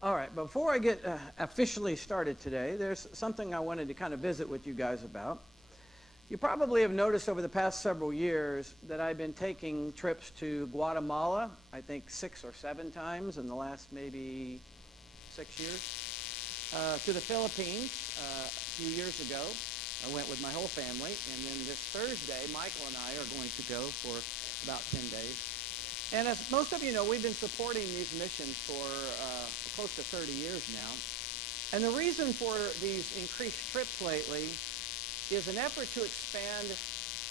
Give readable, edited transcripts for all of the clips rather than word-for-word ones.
All right, before I get officially started today, there's something I wanted to kind of visit with you guys about. You probably have noticed over the past several years that I've been taking trips to Guatemala, I think 6 or 7 times in the last maybe 6 years, to the Philippines a few years ago. I went with my whole family, and then this Thursday, Michael and I are going to go for about 10 days. And as most of you know, we've been supporting these missions for close to 30 years now. And the reason for these increased trips lately is an effort to expand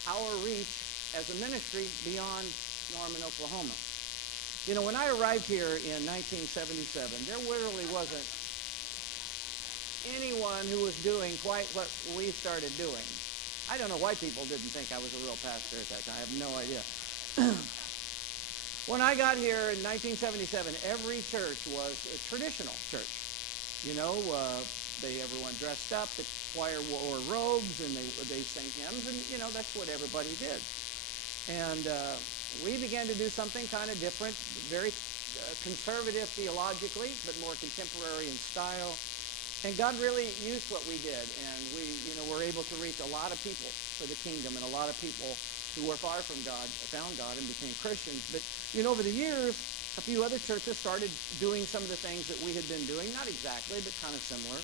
our reach as a ministry beyond Norman, Oklahoma. You know, when I arrived here in 1977, there literally wasn't anyone who was doing quite what we started doing. I don't know why people didn't think I was a real pastor at that time. I have no idea. When I got here in 1977, every church was a traditional church. You know, everyone dressed up, the choir wore robes, and they sang hymns, and, you know, that's what everybody did. And we began to do something kind of different, very conservative theologically, but more contemporary in style. And God really used what we did, and we, you know, were able to reach a lot of people for the kingdom, and a lot of people who were far from God found God and became Christians. But, you know, over the years, a few other churches started doing some of the things that we had been doing, not exactly, but kind of similar.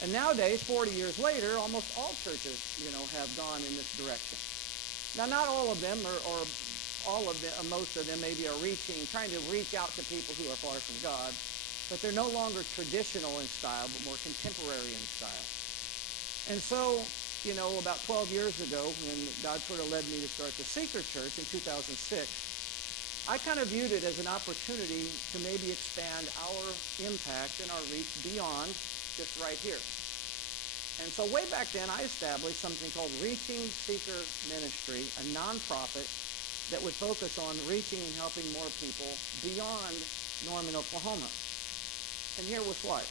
And nowadays, 40 years later, almost all churches, you know, have gone in this direction. Now, not all of them, or all of them, most of them maybe are trying to reach out to people who are far from God, but they're no longer traditional in style, but more contemporary in style. And so, you know, about 12 years ago, when God sort of led me to start the Seeker Church in 2006, I kind of viewed it as an opportunity to maybe expand our impact and our reach beyond just right here. And so way back then, I established something called Reaching Seeker Ministry, a nonprofit that would focus on reaching and helping more people beyond Norman, Oklahoma. And here was why.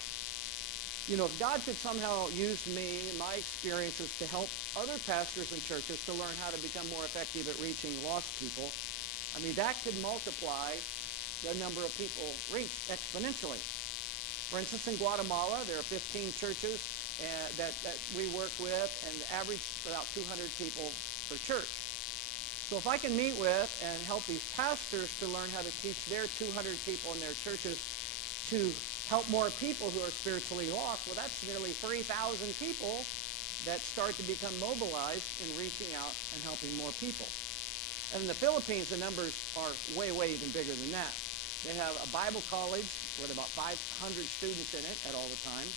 You know, if God could somehow use me and my experiences to help other pastors and churches to learn how to become more effective at reaching lost people, I mean, that could multiply the number of people reached exponentially. For instance, in Guatemala, there are 15 churches that we work with, and average about 200 people per church. So if I can meet with and help these pastors to learn how to teach their 200 people in their churches to help more people who are spiritually lost, well, that's nearly 3,000 people that start to become mobilized in reaching out and helping more people. And in the Philippines, the numbers are way, way even bigger than that. They have a Bible college with about 500 students in it at all the time.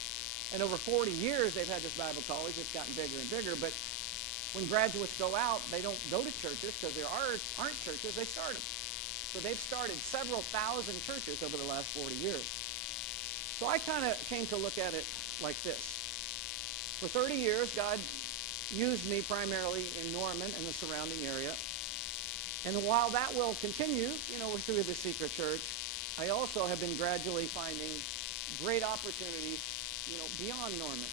And over 40 years, they've had this Bible college. It's gotten bigger and bigger. But when graduates go out, they don't go to churches because there aren't churches. They start them. So they've started several thousand churches over the last 40 years. So I kind of came to look at it like this. For 30 years, God used me primarily in Norman and the surrounding area. And while that will continue, you know, through the Seeker Church, I also have been gradually finding great opportunities, you know, beyond Norman.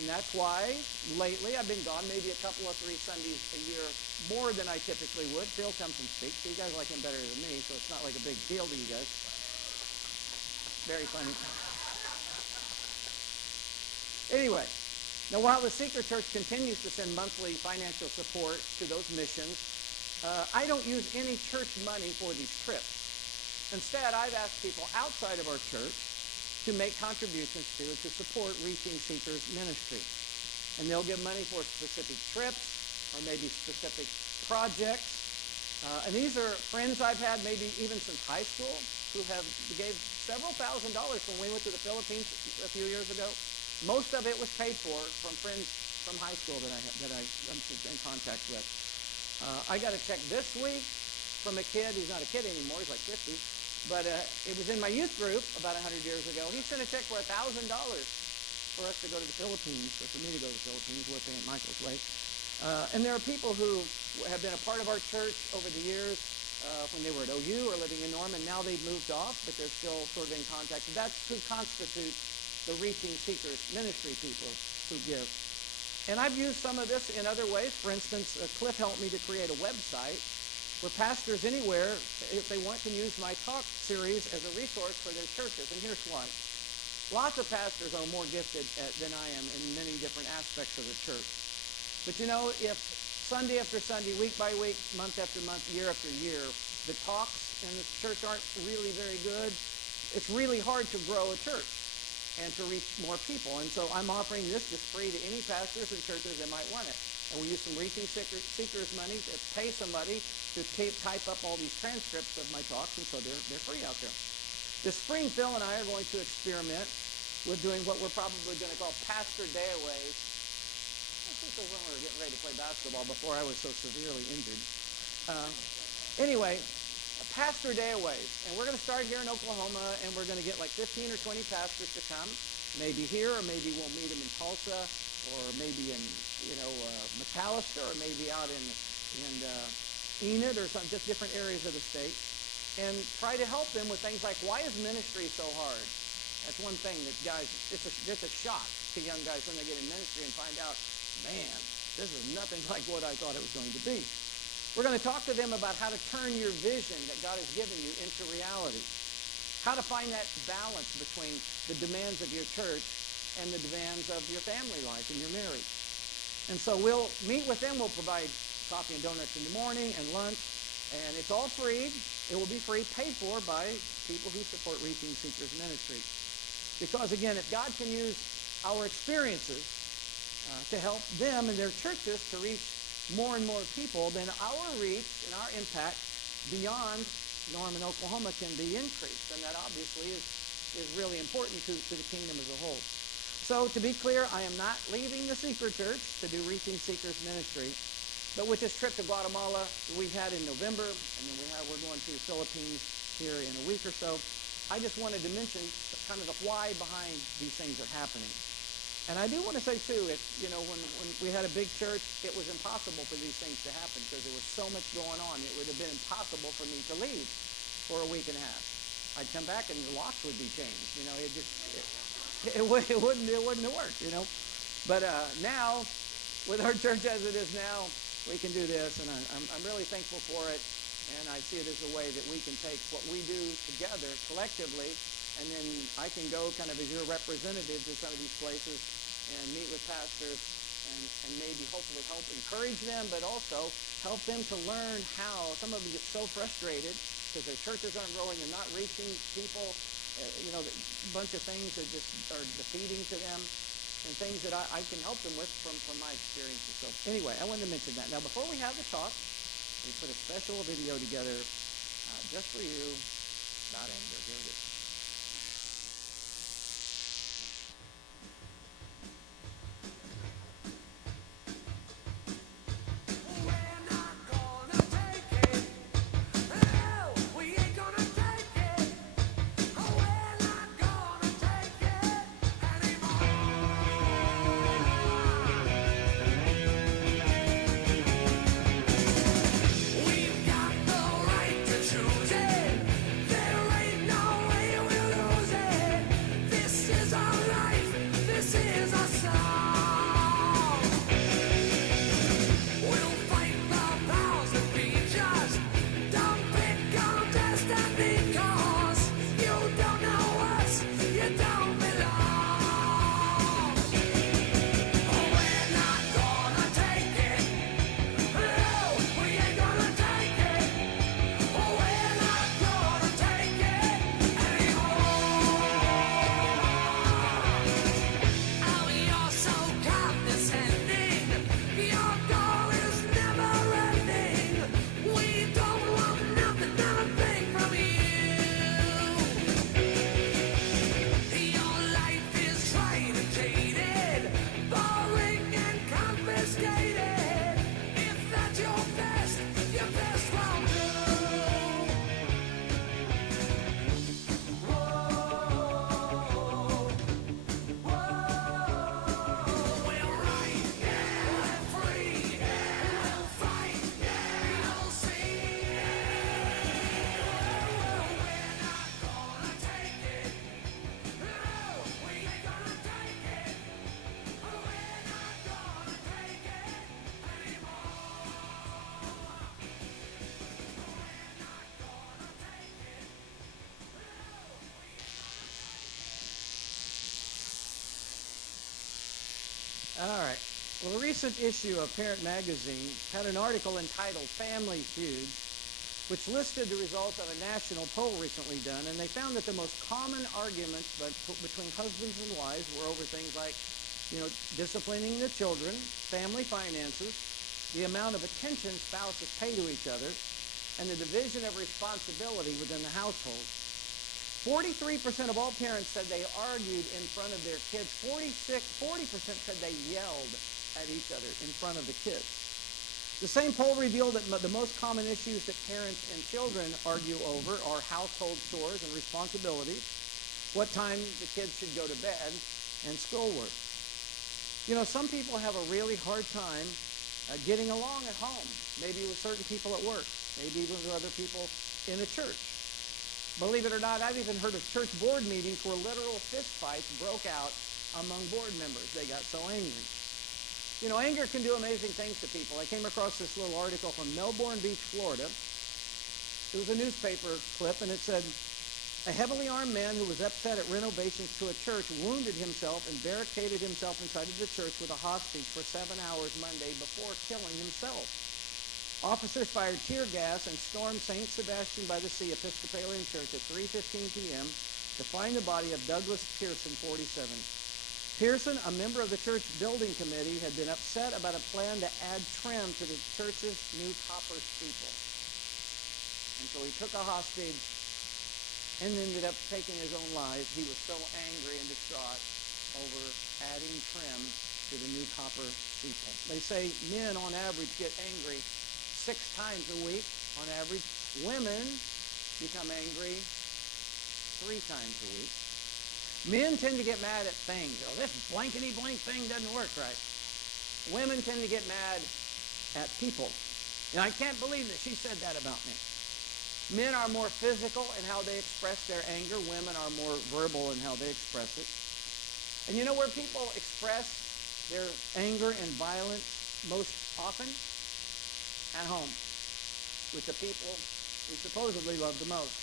And that's why lately I've been gone maybe a couple of 3 Sundays a year more than I typically would. Phil comes and speaks. So you guys like him better than me, so it's not like a big deal to you guys. Very funny. Anyway, now while the Seeker Church continues to send monthly financial support to those missions, I don't use any church money for these trips. Instead, I've asked people outside of our church to make contributions to support Reaching Seekers ministry. And they'll give money for specific trips or maybe specific projects. And these are friends I've had maybe even since high school who gave several $1,000s when we went to the Philippines a few years ago. Most of it was paid for from friends from high school that I'm in contact with. I got a check this week from a kid. He's not a kid anymore. He's like 50. But it was in my youth group about 100 years ago. He sent a check for $1,000 for us to go to the Philippines, or for me to go to the Philippines. We're paying Michael's way. And there are people who have been a part of our church over the years when they were at OU or living in Norman. Now they've moved off, but they're still sort of in contact. That's who constitutes the Reaching Seekers ministry people who give. And I've used some of this in other ways. For instance, Cliff helped me to create a website where pastors anywhere, if they want, can use my talk series as a resource for their churches. And here's why. Lots of pastors are more gifted than I am in many different aspects of the church. But if Sunday after Sunday, week by week, month after month, year after year, the talks in the church aren't really very good, it's really hard to grow a church and to reach more people. And so I'm offering this just free to any pastors and churches that might want it. And we use some reaching seekers money to pay somebody to type up all these transcripts of my talks, and so they're free out there. This spring, Phil and I are going to experiment with doing what we're probably going to call Pastor Day-aways. This is when we were getting ready to play basketball before I was so severely injured. Anyway, Pastor Day-aways. And we're going to start here in Oklahoma, and we're going to get like 15 or 20 pastors to come. Maybe here, or maybe we'll meet them in Tulsa, or maybe in, McAllister, or maybe out in Enid, or some just different areas of the state. And try to help them with things like, why is ministry so hard? That's one thing that guys, it's a shock to young guys when they get in ministry and find out, man, this is nothing like what I thought it was going to be. We're going to talk to them about how to turn your vision that God has given you into reality. How to find that balance between the demands of your church and the demands of your family life and your marriage. And so we'll meet with them. We'll provide coffee and donuts in the morning and lunch. And it's all free. It will be free, paid for by people who support Reaching Seekers Ministry. Because, again, if God can use our experiences to help them and their churches to reach more and more people, then our reach and our impact beyond Norman, Oklahoma can be increased. And that obviously is really important to the kingdom as a whole. So to be clear, I am not leaving the Seeker Church to do Reaching Seekers Ministry. But with this trip to Guatemala we had in November, and then we're going to the Philippines here in a week or so, I just wanted to mention kind of the why behind these things are happening. And I do want to say, too, when we had a big church, it was impossible for these things to happen because there was so much going on. It would have been impossible for me to leave for a week and a half. I'd come back and the locks would be changed. It wouldn't have worked, But now, with our church as it is now, we can do this, and I'm really thankful for it. And I see it as a way that we can take what we do together collectively, and then I can go kind of as your representative to some of these places and meet with pastors and maybe hopefully help encourage them, but also help them to learn how. Some of them get so frustrated because their churches aren't growing, they're not reaching people, a bunch of things that just are defeating to them, and things that I can help them with from my experiences. So anyway, I wanted to mention that. Now, before we have the talk, we put a special video together just for you about anger. Here it is. We've got the right to choose it. There ain't no way Well, a recent issue of Parent Magazine had an article entitled Family Feud, which listed the results of a national poll recently done, and they found that the most common arguments between husbands and wives were over things like, disciplining the children, family finances, the amount of attention spouses pay to each other, and the division of responsibility within the household. 43% of all parents said they argued in front of their kids. 40% said they yelled at each other in front of the kids. The same poll revealed that the most common issues that parents and children argue over are household chores and responsibilities, what time the kids should go to bed, and schoolwork. Some people have a really hard time getting along at home, maybe with certain people at work, maybe even with other people in the church. Believe it or not, I've even heard of church board meetings where literal fistfights broke out among board members. They got so angry. Anger can do amazing things to people. I came across this little article from Melbourne Beach, Florida. It was a newspaper clip, and it said, a heavily armed man who was upset at renovations to a church wounded himself and barricaded himself inside of the church with a hostage for 7 hours Monday before killing himself. Officers fired tear gas and stormed St. Sebastian by the Sea Episcopalian Church at 3:15 p.m. to find the body of Douglas Pearson, 47. Pearson, a member of the church building committee, had been upset about a plan to add trim to the church's new copper steeple. And so he took a hostage and ended up taking his own life. He was so angry and distraught over adding trim to the new copper steeple. They say men on average get angry 6 times a week on average. Women become angry 3 times a week. Men tend to get mad at things. This blankety-blank thing doesn't work right. Women tend to get mad at people. And I can't believe that she said that about me. Men are more physical in how they express their anger. Women are more verbal in how they express it. And you know where people express their anger and violence most often? At home, with the people we supposedly love the most.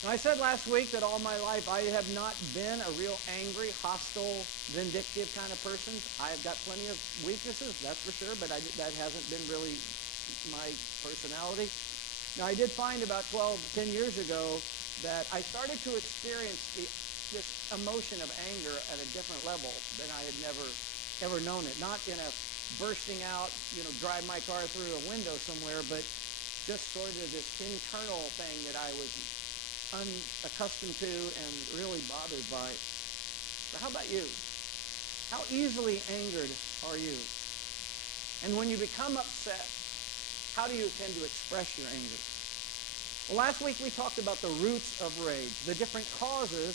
Now, I said last week that all my life I have not been a real angry, hostile, vindictive kind of person. I've got plenty of weaknesses, that's for sure, but that hasn't been really my personality. Now, I did find about 10 years ago that I started to experience this emotion of anger at a different level than I had never, ever known it. Not in a bursting out, drive my car through a window somewhere, but just sort of this internal thing that I was unaccustomed to and really bothered by. But how about you? How easily angered are you? And when you become upset, how do you tend to express your anger? Well, last week we talked about the roots of rage, the different causes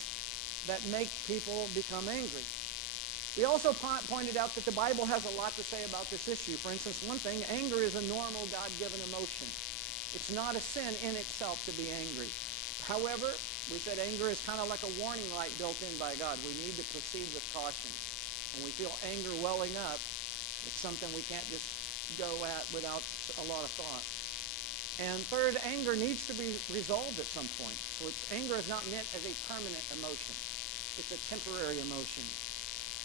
that make people become angry. We also pointed out that the Bible has a lot to say about this issue. For instance, one thing, anger is a normal God-given emotion. It's not a sin in itself to be angry. However, we said anger is kind of like a warning light built in by God. We need to proceed with caution. When we feel anger welling up, it's something we can't just go at without a lot of thought. And third, anger needs to be resolved at some point. So anger is not meant as a permanent emotion. It's a temporary emotion.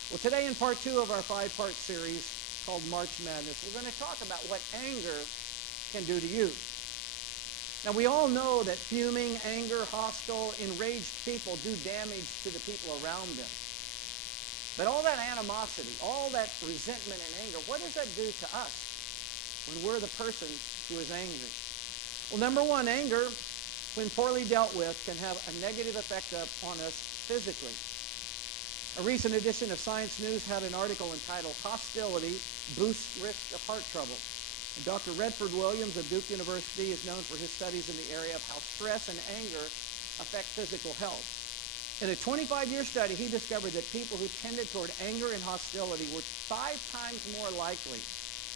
Well, today in part 2 of our 5-part series called March Madness, we're going to talk about what anger can do to you. Now, we all know that fuming, anger, hostile, enraged people do damage to the people around them. But all that animosity, all that resentment and anger, what does that do to us when we're the person who is angry? Well, number one, anger, when poorly dealt with, can have a negative effect on us physically. A recent edition of Science News had an article entitled Hostility Boosts Risk of Heart Trouble. And Dr. Redford Williams of Duke University is known for his studies in the area of how stress and anger affect physical health. In a 25-year study, he discovered that people who tended toward anger and hostility were 5 times more likely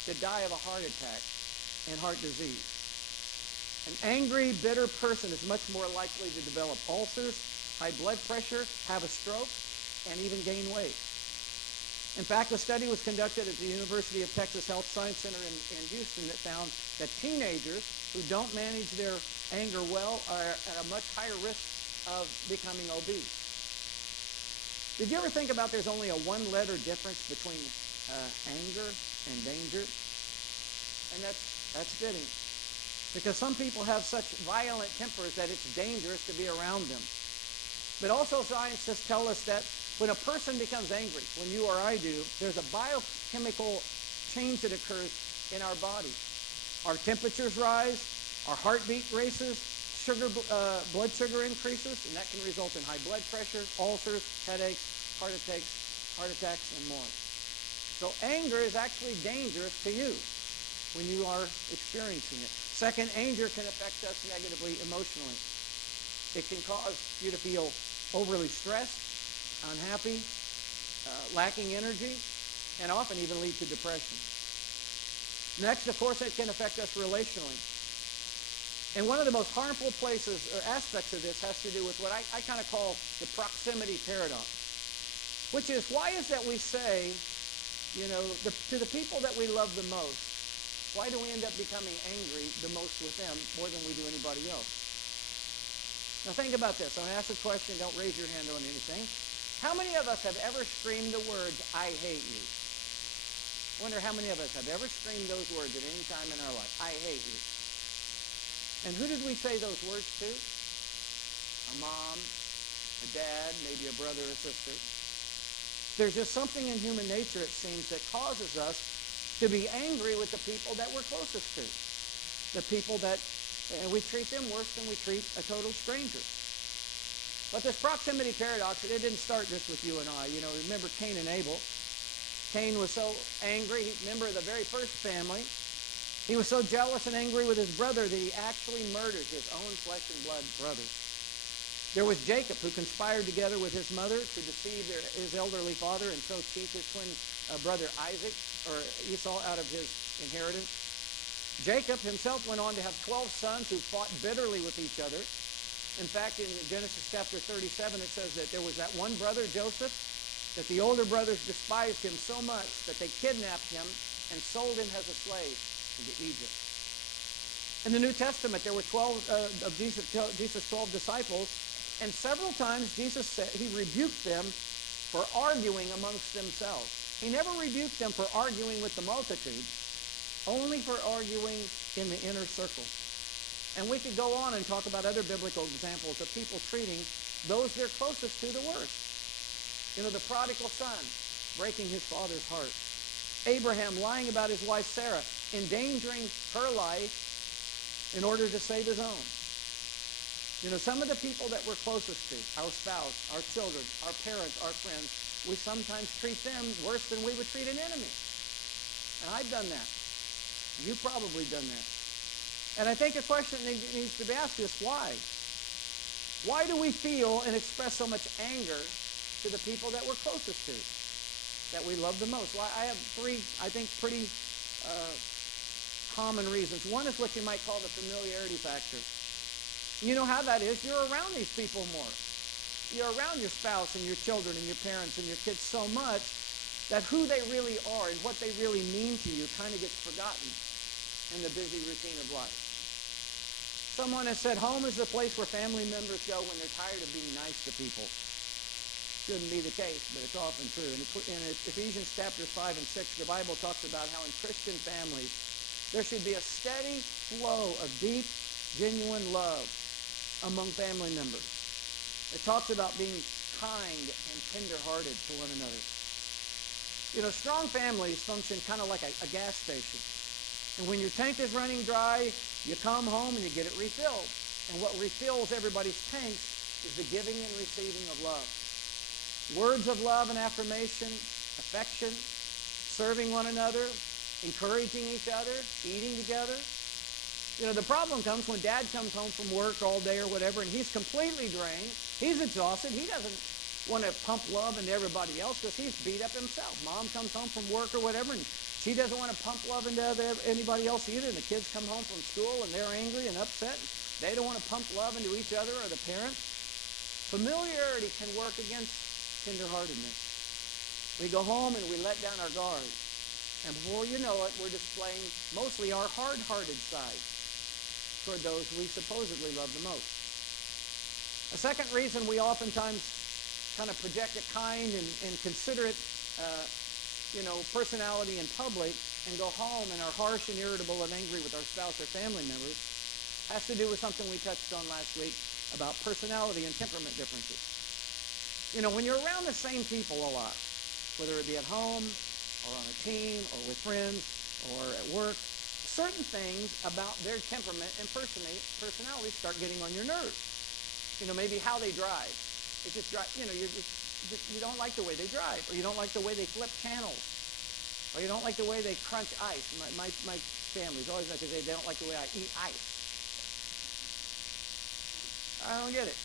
to die of a heart attack and heart disease. An angry, bitter person is much more likely to develop ulcers, high blood pressure, have a stroke, and even gain weight. In fact, a study was conducted at the University of Texas Health Science Center in Houston that found that teenagers who don't manage their anger well are at a much higher risk of becoming obese. Did you ever think about there's only a 1-letter difference between anger and danger. And that's fitting. Because some people have such violent tempers that it's dangerous to be around them. But also scientists tell us that when a person becomes angry, when you or I do, there's a biochemical change that occurs in our body. Our temperatures rise, our heartbeat races, blood sugar increases, and that can result in high blood pressure, ulcers, headaches, heart attacks, and more. So anger is actually dangerous to you when you are experiencing it. Second, anger can affect us negatively emotionally. It can cause you to feel overly stressed, unhappy, lacking energy, and often even lead to depression. Next, of course, it can affect us relationally. And one of the most harmful places or aspects of this has to do with what I kind of call the proximity paradox, which is, why is that we say, to the people that we love the most, why do we end up becoming angry the most with them more than we do anybody else? Now think about this. I'm going to ask a question. Don't raise your hand on anything. How many of us have ever screamed the words, "I hate you"? I wonder how many of us have ever screamed those words at any time in our life. I hate you. And who did we say those words to? A mom, a dad, maybe a brother or sister. There's just something in human nature, it seems, that causes us to be angry with the people that we're closest to. The people that we treat them worse than we treat a total stranger. But this proximity paradox, it didn't start just with you and I. Remember Cain and Abel. Cain was so angry, member of the very first family. He was so jealous and angry with his brother that he actually murdered his own flesh and blood brother. There was Jacob, who conspired together with his mother to deceive his elderly father and so cheat his twin brother Isaac, or Esau, out of his inheritance. Jacob himself went on to have 12 sons who fought bitterly with each other. In fact, in Genesis chapter 37, it says that there was that one brother, Joseph, that the older brothers despised him so much that they kidnapped him and sold him as a slave into Egypt. In the New Testament, there were 12 of Jesus' 12 disciples, and several times Jesus said he rebuked them for arguing amongst themselves. He never rebuked them for arguing with the multitude, only for arguing in the inner circle. And we could go on and talk about other biblical examples of people treating those they're closest to the worst. The prodigal son breaking his father's heart. Abraham lying about his wife Sarah, endangering her life in order to save his own. Some of the people that we're closest to, our spouse, our children, our parents, our friends, we sometimes treat them worse than we would treat an enemy. And I've done that. You've probably done that. And I think a question that needs to be asked is why? Why do we feel and express so much anger to the people that we're closest to, that we love the most? Well, I have three, I think, pretty common reasons. One is what you might call the familiarity factor. You know how that is? You're around these people more. You're around your spouse and your children and your parents and your kids so much that who they really are and what they really mean to you kind of gets forgotten in the busy routine of life. Someone has said home is the place where family members go when they're tired of being nice to people. Shouldn't be the case, but it's often true. In Ephesians chapters 5 and 6, the Bible talks about how in Christian families there should be a steady flow of deep, genuine love among family members. It talks about being kind and tender-hearted to one another. Strong families function kind of like a gas station. And when your tank is running dry, you come home and you get it refilled. And what refills everybody's tanks is the giving and receiving of love. Words of love and affirmation, affection, serving one another, encouraging each other, eating together. The problem comes when dad comes home from work all day or whatever, and he's completely drained. He's exhausted. He doesn't want to pump love into everybody else because he's beat up himself. Mom comes home from work or whatever, and she doesn't want to pump love into anybody else either. And the kids come home from school, and they're angry and upset. They don't want to pump love into each other or the parents. Familiarity can work against tenderheartedness. We go home and we let down our guard. And before you know it, we're displaying mostly our hard-hearted side toward those we supposedly love the most. A second reason we oftentimes kind of project a kind and considerate personality in public and go home and are harsh and irritable and angry with our spouse or family members has to do with something we touched on last week about personality and temperament differences. When you're around the same people a lot, whether it be at home or on a team or with friends or at work, certain things about their temperament and personality start getting on your nerves. Maybe how they drive. It just you don't like the way they drive, or you don't like the way they flip channels, or you don't like the way they crunch ice. My family's always like to say they don't like the way I eat ice. I don't get it.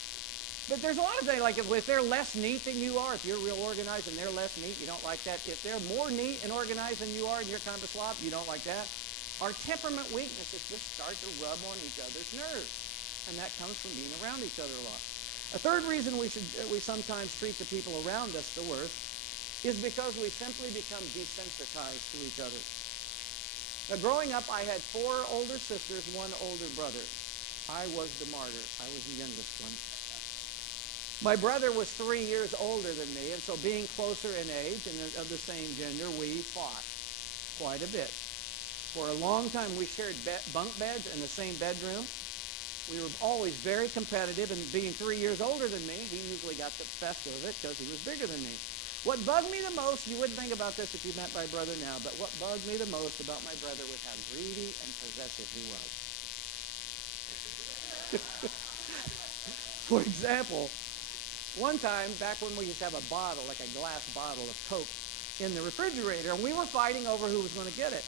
But there's a lot of things, like if they're less neat than you are, if you're real organized and they're less neat, you don't like that. If they're more neat and organized than you are and you're kind of a slob, you don't like that. Our temperament weaknesses just start to rub on each other's nerves. And that comes from being around each other a lot. A third reason we sometimes treat the people around us the worst is because we simply become desensitized to each other. Now, growing up, I had 4 older sisters, 1 older brother. I was the martyr. I was the youngest one. My brother was 3 years older than me, and so being closer in age and of the same gender, we fought quite a bit. For a long time, we shared bunk beds in the same bedroom. We were always very competitive, and being 3 years older than me, he usually got the best of it because he was bigger than me. What bugged me the most, you wouldn't think about this if you met my brother now, but what bugged me the most about my brother was how greedy and possessive he was. For example, one time, back when we used to have a bottle, like a glass bottle of Coke in the refrigerator, and we were fighting over who was going to get it.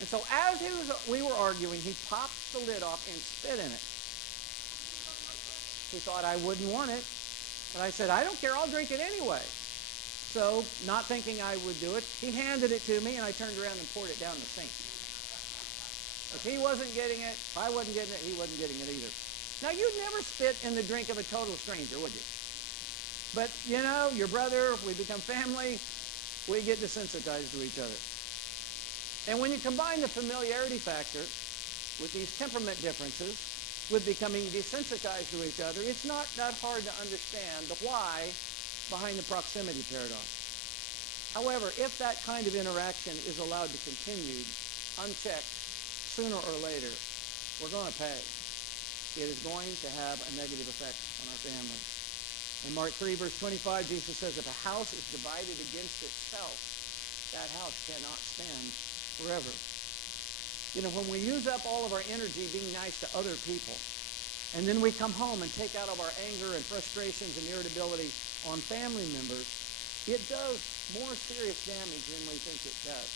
And so as we were arguing, he popped the lid off and spit in it. He thought I wouldn't want it, but I said, I don't care, I'll drink it anyway. So, not thinking I would do it, he handed it to me, and I turned around and poured it down the sink. If he wasn't getting it, if I wasn't getting it, he wasn't getting it either. Now, you'd never spit in the drink of a total stranger, would you? But, your brother, we become family, we get desensitized to each other. And when you combine the familiarity factor with these temperament differences, with becoming desensitized to each other, it's not that hard to understand the why behind the proximity paradox. However, if that kind of interaction is allowed to continue unchecked, sooner or later, we're going to pay. It is going to have a negative effect on our family. In Mark 3, verse 25, Jesus says, if a house is divided against itself, that house cannot stand forever. When we use up all of our energy being nice to other people, and then we come home and take out of our anger and frustrations and irritability on family members, it does more serious damage than we think it does,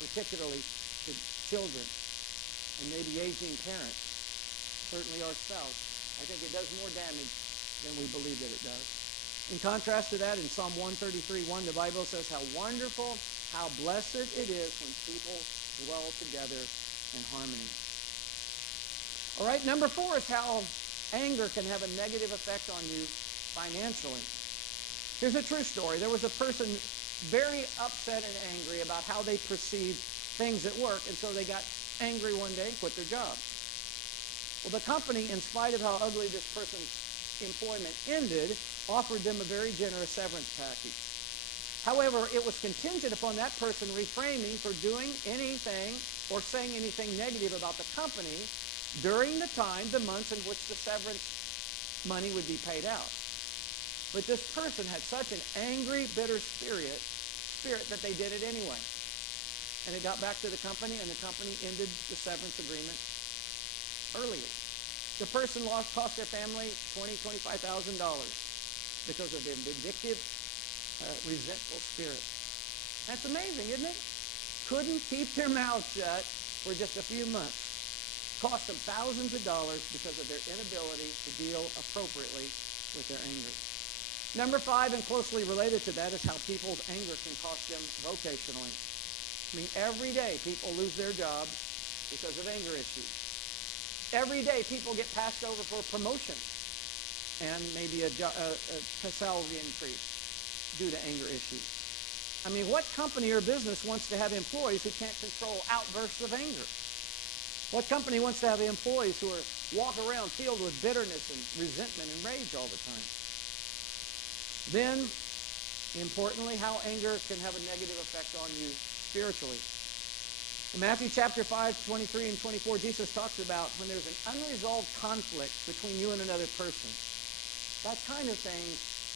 particularly to children and maybe aging parents, certainly our spouse. I think it does more damage than we believe that it does. In contrast to that, in Psalm 133:1, the Bible says how wonderful, how blessed it is when people dwell together in harmony. All right, number 4 is how anger can have a negative effect on you financially. Here's a true story. There was a person very upset and angry about how they perceived things at work, and so they got angry one day and quit their job. Well, the company, in spite of how ugly this person's employment ended, offered them a very generous severance package. However, it was contingent upon that person refraining from doing anything or saying anything negative about the company during the months in which the severance money would be paid out. But this person had such an angry, bitter spirit that they did it anyway. And it got back to the company, and the company ended the severance agreement earlier. The person cost their family $20,000, $25,000 because of their vindictive, resentful spirit. That's amazing, isn't it? Couldn't keep their mouth shut for just a few months. Cost them thousands of dollars because of their inability to deal appropriately with their anger. Number 5, and closely related to that, is how people's anger can cost them vocationally. Every day people lose their jobs because of anger issues. Every day people get passed over for promotion and maybe a salary increase due to anger issues. What company or business wants to have employees who can't control outbursts of anger? What company wants to have employees who walk around filled with bitterness and resentment and rage all the time? Then, Importantly, how anger can have a negative effect on you spiritually. In Matthew chapter 5, 23 and 24, Jesus talks about when there's an unresolved conflict between you and another person. That kind of thing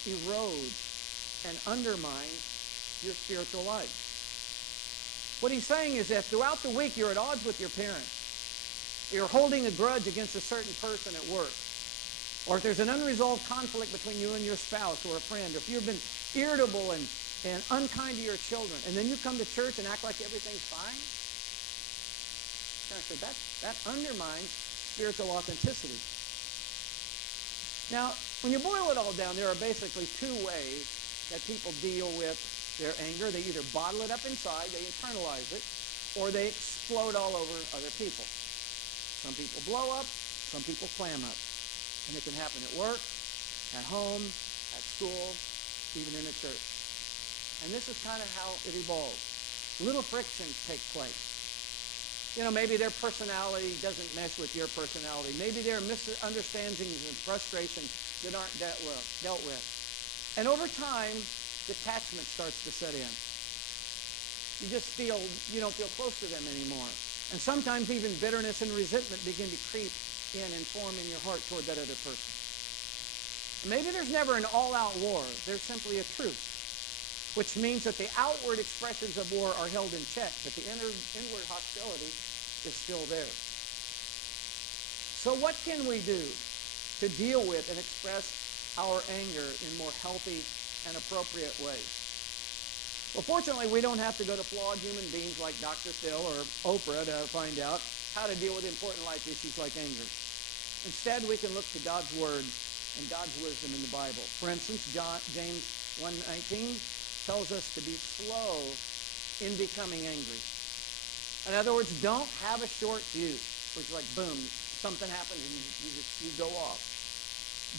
erodes and undermines your spiritual life. What he's saying is that throughout the week you're at odds with your parents. You're holding a grudge against a certain person at work. Or if there's an unresolved conflict between you and your spouse or a friend, or if you've been irritable and unkind to your children, and then you come to church and act like everything's fine, that undermines spiritual authenticity. Now, when you boil it all down, there are basically two ways that people deal with their anger. They either bottle it up inside, they internalize it, or they explode all over other people. Some people blow up, some people clam up. And it can happen at work, at home, at school, even in a church. And this is kind of how it evolves. Little frictions take place. You know, maybe their personality doesn't mesh with your personality. Maybe there are misunderstandings and frustrations that aren't dealt with. And over time, detachment starts to set in. You just feel, you don't feel close to them anymore. And sometimes even bitterness and resentment begin to creep in and form in your heart toward that other person. Maybe there's never an all-out war. There's simply a truce, which means that the outward expressions of war are held in check, but the inward hostility is still there. So what can we do to deal with and express our anger in more healthy and appropriate ways? Well, fortunately, we don't have to go to flawed human beings like Dr. Phil or Oprah to find out how to deal with important life issues like anger. Instead, we can look to God's Word and God's wisdom in the Bible. For instance, James 1:19 tells us to be slow in becoming angry. In other words, don't have a short fuse, which is like, boom, something happens and you go off.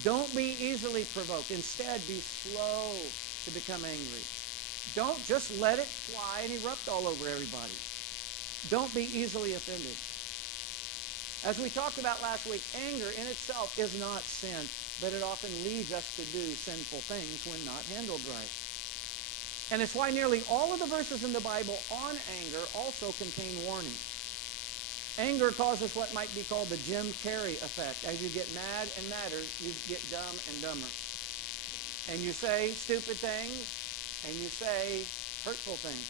Don't be easily provoked. Instead, be slow to become angry. Don't just let it fly and erupt all over everybody. Don't be easily offended. As we talked about last week, anger in itself is not sin, but it often leads us to do sinful things when not handled right. And it's why nearly all of the verses in the Bible on anger also contain warnings. Anger causes what might be called the Jim Carrey effect. As you get mad and madder, you get dumb and dumber. And you say stupid things, and you say hurtful things.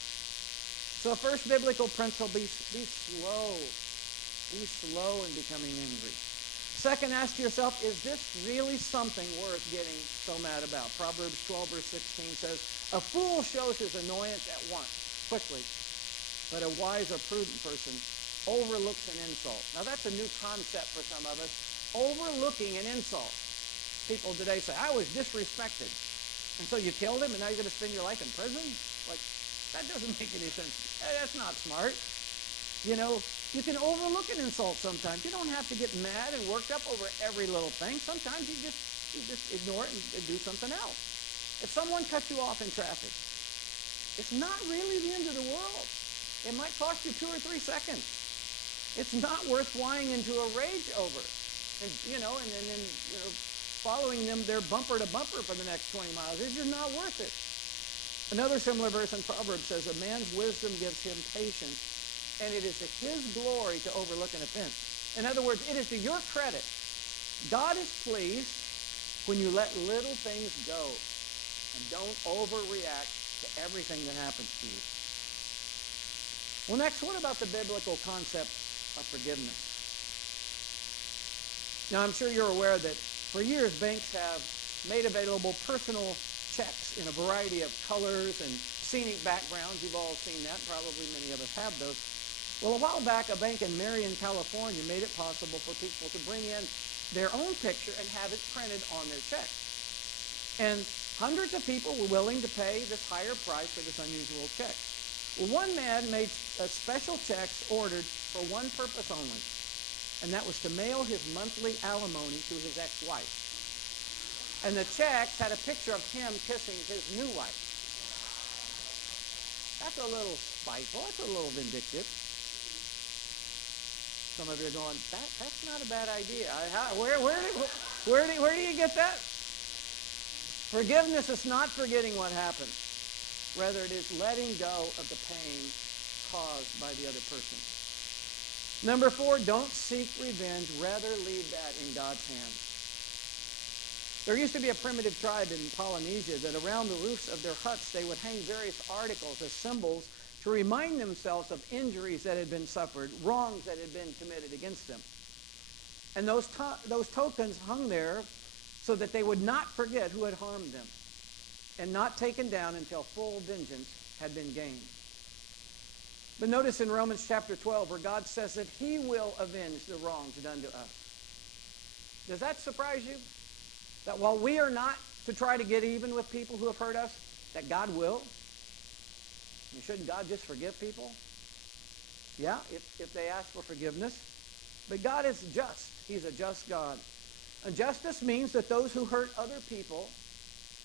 So first biblical principle, be slow. Be slow in becoming angry. Second, ask yourself, is this really something worth getting so mad about? Proverbs 12, verse 16 says, a fool shows his annoyance at once, quickly, but a wise or prudent person overlooks an insult. Now that's a new concept for some of us, overlooking an insult. People today say, I was disrespected. And so you killed him and now you're going to spend your life in prison? Like, that doesn't make any sense. That's not smart. You know, you can overlook an insult sometimes. You don't have to get mad and worked up over every little thing. Sometimes you just ignore it and do something else. If someone cuts you off in traffic, it's not really the end of the world. It might cost you 2 or 3 seconds. It's not worth flying into a rage over it. And, and then following them there bumper to bumper for the next 20 miles. It's just not worth it. Another similar verse in Proverbs says, a man's wisdom gives him patience, and it is to his glory to overlook an offense. In other words, it is to your credit. God is pleased when you let little things go and don't overreact to everything that happens to you. Well, next, what about the biblical concept of forgiveness? Now, I'm sure you're aware that for years banks have made available personal checks in a variety of colors and scenic backgrounds. You've all seen that. Probably many of us have those. Well, a while back, a bank in Marion, California made it possible for people to bring in their own picture and have it printed on their check. And hundreds of people were willing to pay this higher price for this unusual check. Well, one man made special checks ordered for one purpose only, and that was to mail his monthly alimony to his ex-wife. And the check had a picture of him kissing his new wife. That's a little spiteful. That's a little vindictive. Some of you are going, that's not a bad idea. Where do you get that? Forgiveness is not forgetting what happened. Rather, it is letting go of the pain caused by the other person. Number 4, don't seek revenge. Rather, leave that in God's hands. There used to be a primitive tribe in Polynesia that around the roofs of their huts they would hang various articles as symbols to remind themselves of injuries that had been suffered, wrongs that had been committed against them. And those tokens hung there so that they would not forget who had harmed them and not taken down until full vengeance had been gained. But notice in Romans chapter 12 where God says that he will avenge the wrongs done to us. Does that surprise you? That while we are not to try to get even with people who have hurt us, that God will? And shouldn't God just forgive people? Yeah, if they ask for forgiveness. But God is just. He's a just God. And justice means that those who hurt other people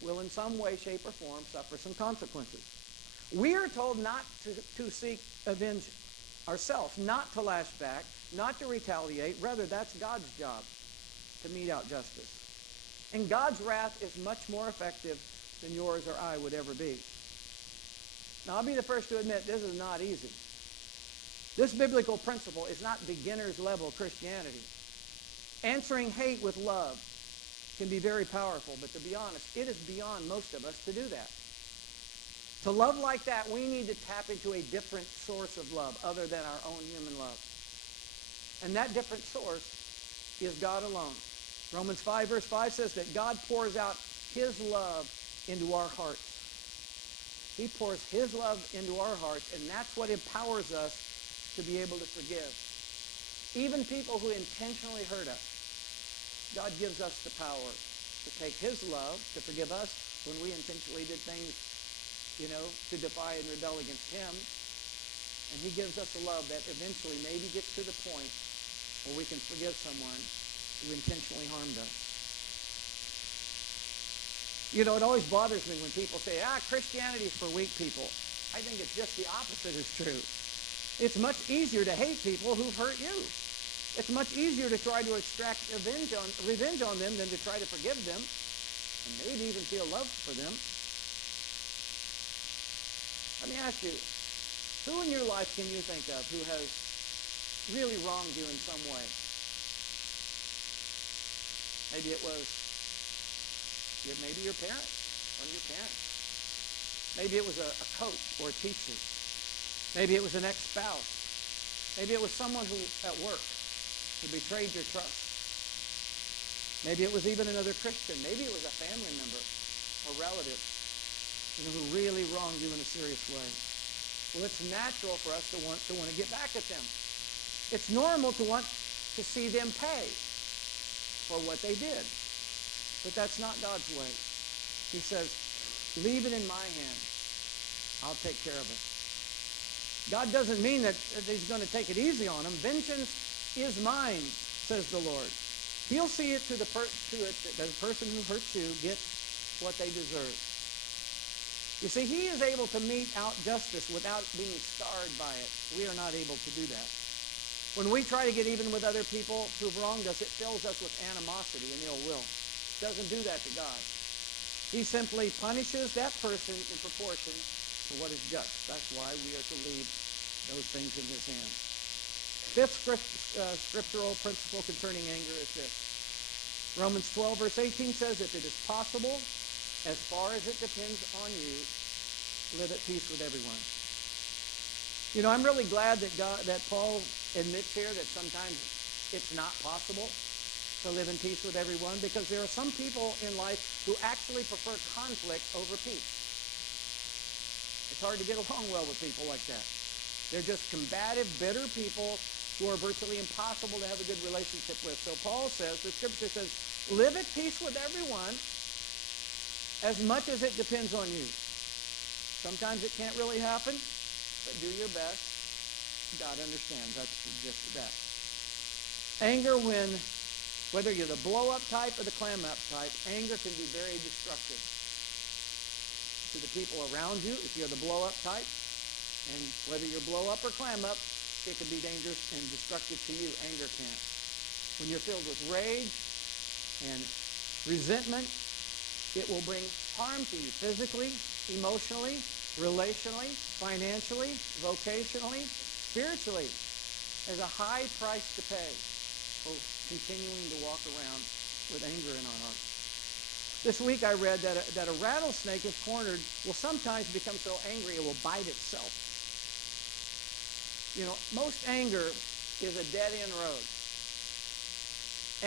will in some way, shape, or form suffer some consequences. We are told not to seek avenge ourselves, not to lash back, not to retaliate. Rather, that's God's job to mete out justice. And God's wrath is much more effective than yours or I would ever be. Now, I'll be the first to admit this is not easy. This biblical principle is not beginner's level Christianity. Answering hate with love can be very powerful, but to be honest, it is beyond most of us to do that. To love like that, we need to tap into a different source of love other than our own human love. And that different source is God alone. Romans 5 verse 5 says that God pours out his love into our hearts. He pours his love into our hearts, and that's what empowers us to be able to forgive. Even people who intentionally hurt us, God gives us the power to take his love to forgive us when we intentionally did things, to defy and rebel against him. And he gives us a love that eventually maybe gets to the point where we can forgive someone who intentionally harmed us. It always bothers me when people say, Christianity is for weak people. I think it's just the opposite is true. It's much easier to hate people who've hurt you. It's much easier to try to extract revenge on them than to try to forgive them and maybe even feel love for them. Let me ask you, who in your life can you think of who has really wronged you in some way? Maybe it was maybe your parent, one of your parents. Maybe it was a coach or a teacher. Maybe it was an ex-spouse. Maybe it was someone who at work who betrayed your trust. Maybe it was even another Christian. Maybe it was a family member or relative who really wronged you in a serious way. Well, it's natural for us to want to get back at them. It's normal to want to see them pay for what they did. But that's not God's way. He says, leave it in my hands. I'll take care of it. God doesn't mean that he's going to take it easy on them. Vengeance is mine, says the Lord. He'll see it to the person who hurts you gets what they deserve. You see, he is able to mete out justice without being scarred by it. We are not able to do that. When we try to get even with other people who've wronged us, it fills us with animosity and ill will. It doesn't do that to God. He simply punishes that person in proportion to what is just. That's why we are to leave those things in his hands. Fifth scriptural principle concerning anger is this. Romans 12 verse 18 says, if it is possible, as far as it depends on you, live at peace with everyone. I'm really glad that Paul admits here that sometimes it's not possible to live in peace with everyone, because there are some people in life who actually prefer conflict over peace. It's hard to get along well with people like that. They're just combative, bitter people who are virtually impossible to have a good relationship with. So Paul says, the scripture says, live at peace with everyone as much as it depends on you. Sometimes it can't really happen, but do your best. God understands. That's the gist of that. Anger, whether you're the blow-up type or the clam-up type, anger can be very destructive to the people around you if you're the blow-up type. And whether you're blow-up or clam-up, it can be dangerous and destructive to you. Anger can. When you're filled with rage and resentment, it will bring harm to you physically, emotionally, relationally, financially, vocationally, spiritually. There's a high price to pay for continuing to walk around with anger in our hearts. This week I read that a rattlesnake, if cornered, will sometimes become so angry it will bite itself. You know, most anger is a dead-end road.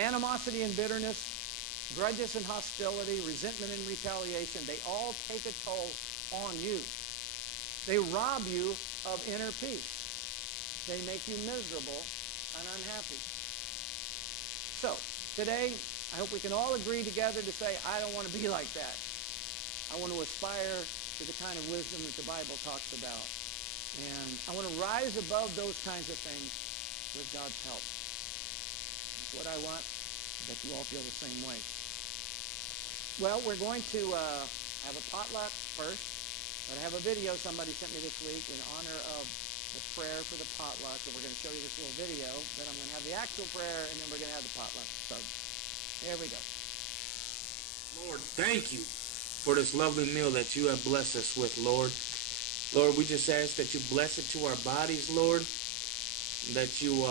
Animosity and bitterness, grudges and hostility, resentment and retaliation, they all take a toll on you. They rob you of inner peace. They make you miserable and unhappy. So, today, I hope we can all agree together to say, I don't want to be like that. I want to aspire to the kind of wisdom that the Bible talks about. And I want to rise above those kinds of things with God's help. That's what I want. I bet you all feel the same way. Well, we're going to have a potluck first. But I have a video somebody sent me this week in honor of the prayer for the potluck. And we're going to show you this little video. Then I'm going to have the actual prayer, and then we're going to have the potluck. So, there we go. Lord, thank you for this lovely meal that you have blessed us with, Lord. Lord, we just ask that you bless it to our bodies, Lord. That you,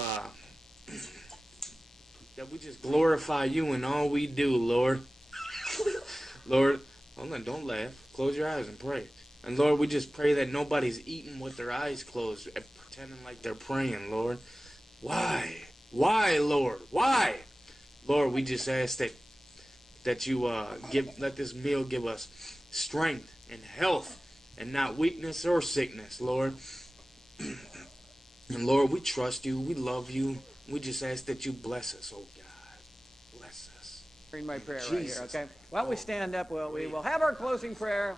that we just glorify you in all we do, Lord. Lord, hold on, don't laugh. Close your eyes and pray. And Lord, we just pray that nobody's eating with their eyes closed, pretending like they're praying, Lord. Why? Why, Lord? Why? Lord, we just ask that you let this meal give us strength and health and not weakness or sickness, Lord. And Lord, we trust you. We love you. We just ask that you bless us, oh God. Bless us. Read my prayer right here, okay? While we stand up, we will have our closing prayer.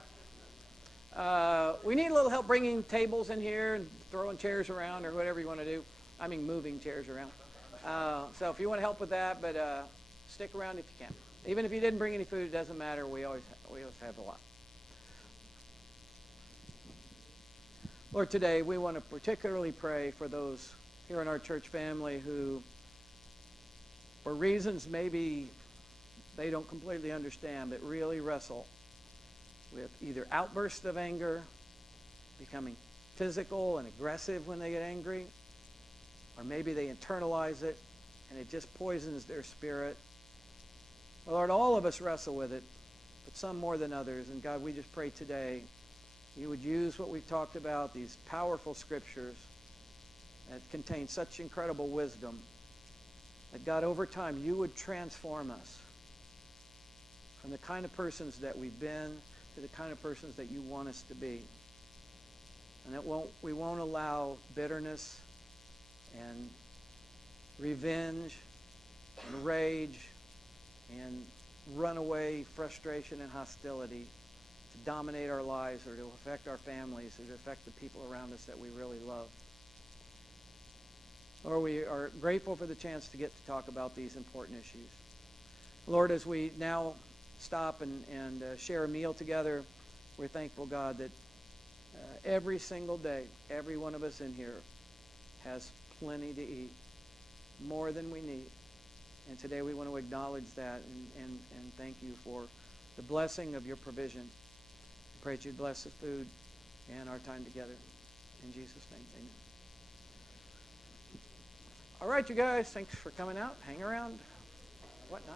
We need a little help bringing tables in here and throwing chairs around or whatever you want to do. I mean moving chairs around. So if you want to help with that, but stick around if you can. Even if you didn't bring any food, it doesn't matter. We always have a lot. Lord, today we want to particularly pray for those here in our church family who, for reasons maybe they don't completely understand, but really wrestle with either outbursts of anger, becoming physical and aggressive when they get angry, or maybe they internalize it and it just poisons their spirit. Well, Lord, all of us wrestle with it, but some more than others. And God, we just pray today you would use what we've talked about, these powerful scriptures that contain such incredible wisdom, that God, over time, you would transform us from the kind of persons that we've been to the kind of persons that you want us to be. And that we won't allow bitterness and revenge and rage and runaway frustration and hostility to dominate our lives or to affect our families or to affect the people around us that we really love. Lord, we are grateful for the chance to get to talk about these important issues. Lord, as we now stop and share a meal together, we're thankful, God, that every single day, every one of us in here has plenty to eat, more than we need. And today we want to acknowledge that and thank you for the blessing of your provision. I pray that you'd bless the food and our time together. In Jesus' name, amen. All right, you guys, thanks for coming out. Hang around, whatnot.